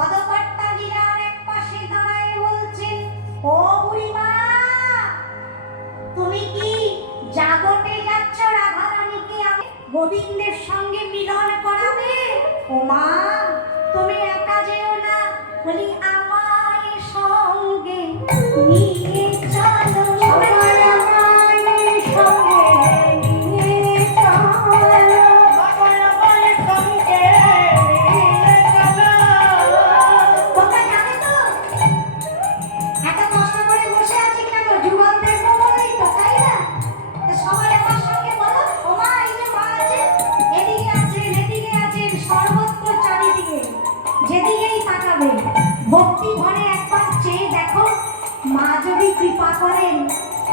পদকর্তা লীলার এক পাশে দাঁড়ায় বলছে, ও বুড়িমা, তুমি কি জাগটে যাচ্ছ রাধারানীকে গোবিন্দের সঙ্গে মিলন করাবে? ও মা, তুমি একা যেও না আমায় সঙ্গে নিয়ে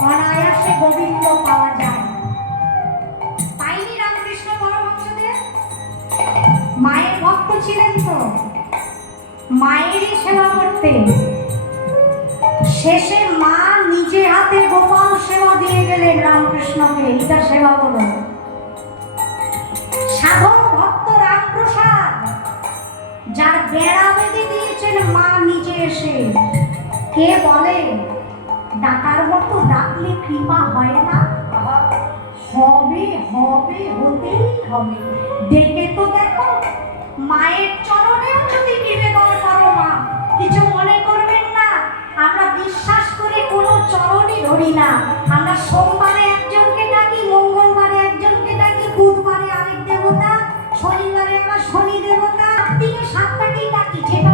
অনায়াসে গোবিন্দ পাওয়া যায়। পাইনি রামকৃষ্ণ পরমহংসদেব? মায়ের ভক্ত ছিলেন তো। মায়েরই সেবা করতেন শেষে মা নিজে হাতে গোপাল সেবা দিয়ে গেলেন রামকৃষ্ণকে। এটা সেবা করো সাধন ভক্ত রামপ্রসাদ, যার বেড়া বেঁধে দিয়েছেন মা নিজে এসে। কে বলে? ডাকলে কৃপা হয় না। হবে হবে, হতেই হবে। ডেকে তো দেখো, মায়ের চরণেও যদি নিবেদন করো মা, কিছু মনে করবেন না। আমরা বিশ্বাস করে কোনো চরণই ধরি না। আমরা সোমবারে একজনকে ডাকি, মঙ্গলবারে একজনকে ডাকি, বুধবারে আরেক দেবতা, শনিবারে আবার শনি দেবতা। দিনে সাতটাকেই ডাকি, যেটা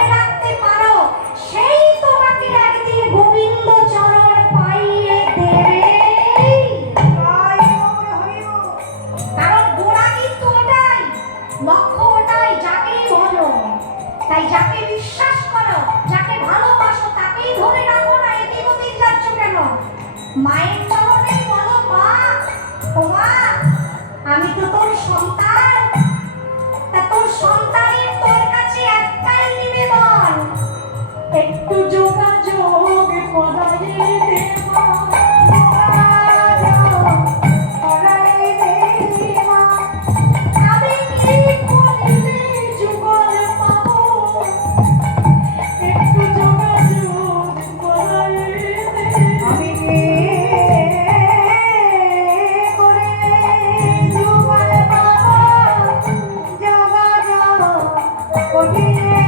লক্ষ্য ওটাই যাকেই বলো তাই যাকে বিশ্বাস করো, যাকে ভালোবাসো, তাকেই ধরে রাখো না এদিক ওদিক যাচ্ছ কেন? মায়ের চরণে বলো, মা, ও মা, আমি তো তোর সন্তান। তা তোর সন্তানের তোর 我听。